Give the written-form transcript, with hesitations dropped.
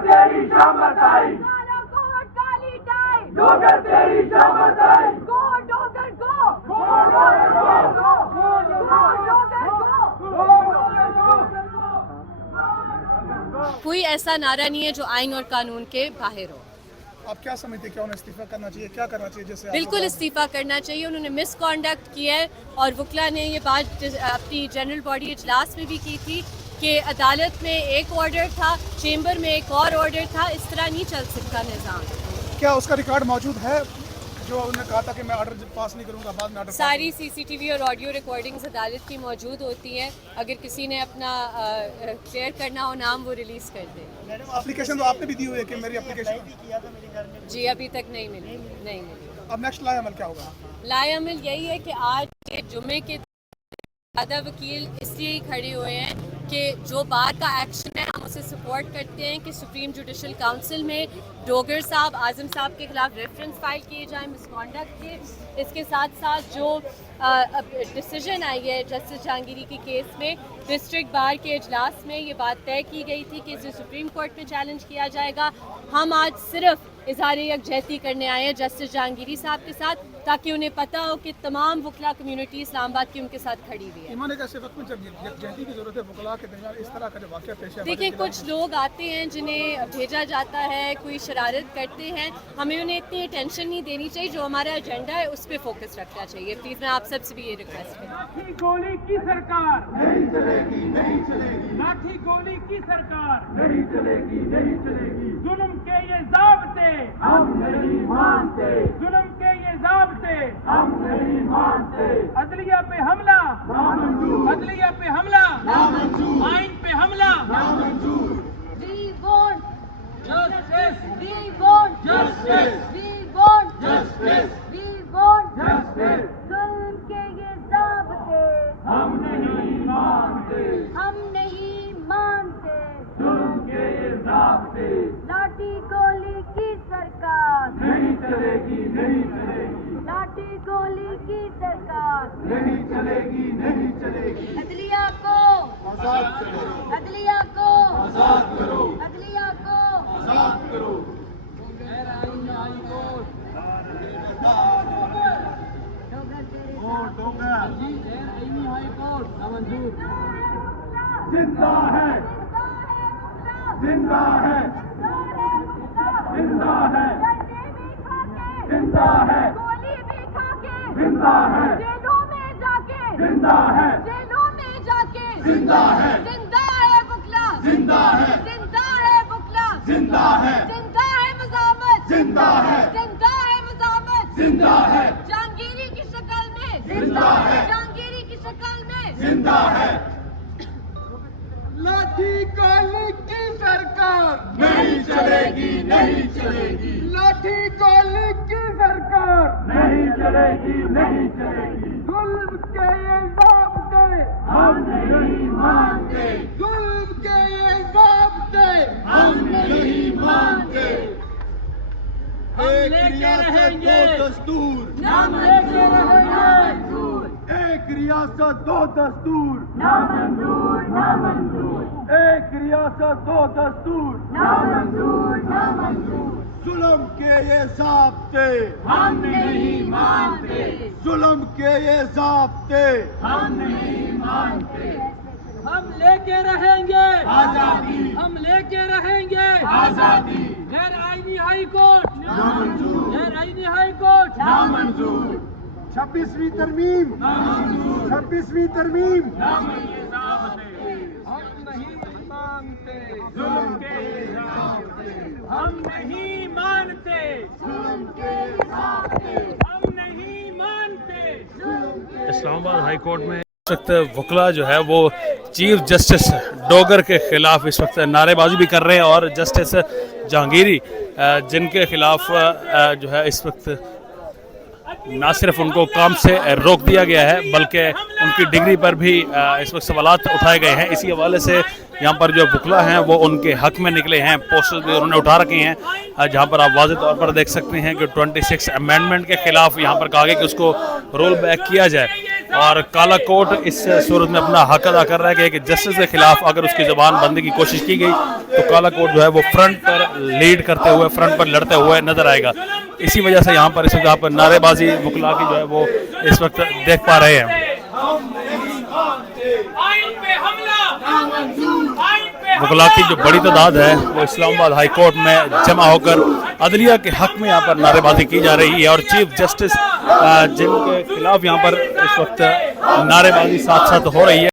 तेरी शामत आई, काली टाई, डोगर तेरी शामत आई, गो डोगर गो, गो डोगर गो, गो डोगर गो। कोई ऐसा नारा नहीं है जो आइन और कानून के बाहर हो। आप क्या समझते हैं, क्या उन्हें इस्तीफा करना चाहिए, क्या करना चाहिए? जैसे बिल्कुल इस्तीफा करना चाहिए। उन्होंने मिसकॉन्डक्ट किया है और वकला ने ये बात अपनी जनरल बॉडी इजलास में भी की थी कि अदालत में एक ऑर्डर था, चेंबर में एक और ऑर्डर था। इस तरह नहीं चल सकता निज़ाम। क्या उसका रिकॉर्ड मौजूद है जो उन्होंने कहा था कि मैं ऑर्डर पास नहीं करूंगा, बाद में ऑर्डर? सारी सीसीटीवी और ऑडियो रिकॉर्डिंग्स अदालत की मौजूद होती हैं। अगर किसी ने अपना क्लियर करना हो नाम, वो रिलीज़ कर दे। मैडम एप्लीकेशन तो आपने भी दी हुई है कि मेरी एप्लीकेशन जी अभी तक नहीं मिली, नहीं मिली। अब नेक्स्ट लाए अमल क्या होगा? लाए अमल यही है कि आज जुमे के ज़्यादा वकील इसलिए ही खड़े हुए हैं कि जो बार का एक्शन है हम उसे सपोर्ट करते हैं कि सुप्रीम जुडिशल काउंसिल में डोगर साहब, आज़म साहब के खिलाफ रेफरेंस फाइल किए जाएं मिसकॉन्डक्ट के। इसके साथ साथ जो डिसीजन आई है जस्टिस जहांगीरी के केस में, डिस्ट्रिक्ट बार के इजलास में ये बात तय की गई थी कि इसे सुप्रीम कोर्ट में चैलेंज किया जाएगा। हम आज सिर्फ इजहार यकजहती करने आए हैं जस्टिस जहांगीरी साहब के साथ, ताकि उन्हें पता हो कि तमाम वकला कम्युनिटी इस्लामाबाद की उनके साथ खड़ी हुई है। ईमान एक ऐसे वक्त में जब यकजहती की जरूरत है, वकला के दरमियान इस तरह का जो वाक़या पेश है। देखिए कुछ लोग आते हैं जिन्हें भेजा जाता है, कोई शरारत करते हैं, हमें उन्हें इतनी अटेंशन नहीं देनी चाहिए। जो हमारा एजेंडा है उस पर फोकस रखना चाहिए। प्लीज़ मैं आप सबसे भी ये रिक्वेस्ट करूँ। लाठी गोली की सरकार नहीं चलेगी, नहीं चलेगी। लाठी गोली की सरकार नहीं चलेगी, नहीं चलेगी। जुल्म के ये ज़ाब्ते हम नहीं मानते, जुल्म के ये ज़ाब्ते हम नहीं मानते। अदलिया पे हमला नामंजूर, अदलिया पे हमला नामंजूर, आइन पे हमला नामंजूर। We want justice, we want justice, we want justice, we want justice। जुल्म के ये ज़ाब्ते हम नहीं मानते, हम नहीं मानते। जुल्म के ये ज़ाब्ते लाठी गोली की सरकार नहीं चलेगी, नहीं चलेगी। लाठी गोली की सरकार नहीं चलेगी, नहीं चलेगी। अदलिया को आजाद करो, अदलिया को आजाद करो, अदलिया को आजाद करो। जिंदा है, जिंदा है, जिंदा है, जिंदा है, गोली भी खा के जिंदा है, जेलों में जाके जिंदा है, जेलों में जाके जिंदा है, जिंदा है बुकला, जिंदा है, जिंदा है बुकला, जिंदा है, जिंदा है मज़ामत, जिंदा है, जिंदा है मज़ामत, जिंदा है। जहांगीरी की शक्ल में जिंदा है, जहांगीरी की शक्ल में जिंदा है। लाठी गोली की सरकार नहीं चलेगी, नहीं चलेगी। लाठी गोली की सरकार नहीं चलेगी, नहीं चलेगी। जुल्म के ये ज़ाब्ते हम नहीं मानते, जुल्म के ये ज़ाब्ते हम नहीं मानते। एक रियासत दो दस्तूर नामंजूर, नामंजूर। एक रियासत दो दस्तूर नामंजूर, नामंजूर। एक रियासत दो दस्तूर नामंजूर, नामंजूर। जुल्म के ये ज़ाब्ते हम नहीं मानते, जुल्म के ये ज़ाब्ते हम नहीं मानते। हम लेके रहेंगे आजादी, हम लेके रहेंगे आजादी। गैर आईनी हाई कोर्ट नामंजूर, गैर आईनी हाई कोर्ट नामंजूर। 26वीं तरमीम नामंजूर, 26वीं तरमीम नामंजूर। हम नहीं मानते जुल्म के ज़ाब्ते, हम नहीं मानते जुल्म के ज़ाब्ते, हम नहीं मानते जुल्म के। इस्लामाबाद हाई कोर्ट में इस वक्त वकला जो है वो चीफ जस्टिस डोगर के खिलाफ इस वक्त नारेबाजी भी कर रहे हैं और जस्टिस जहांगीरी जिनके खिलाफ जो है इस वक्त ना सिर्फ उनको काम से रोक दिया गया है बल्कि उनकी डिग्री पर भी इस वक्त सवालात उठाए गए हैं। इसी हवाले से यहाँ पर जो वकला हैं वो उनके हक में निकले हैं, पोस्टर्स भी उन्होंने उठा रखे हैं जहाँ पर आप वाज़ेह तौर पर देख सकते हैं कि 26 अमेंडमेंट के खिलाफ यहाँ पर कहा गया कि उसको रोल बैक किया जाए। और काला कोट इस सूरत में अपना हक अदा कर रहा है कि जस्टिस के खिलाफ अगर उसकी ज़बान बंदी की कोशिश की गई तो काला कोट जो है वो फ्रंट पर लीड करते हुए, फ्रंट पर लड़ते हुए नजर आएगा। इसी वजह से यहाँ पर इस वक्त आप नारेबाजी वकला की जो है वो इस वक्त देख पा रहे हैं। वकला की जो बड़ी तादाद है वो इस्लामाबाद हाई कोर्ट में जमा होकर अदलिया के हक में यहाँ पर नारेबाजी की जा रही है और चीफ जस्टिस जिनके खिलाफ यहाँ पर इस वक्त नारेबाजी साथ साथ हो रही है।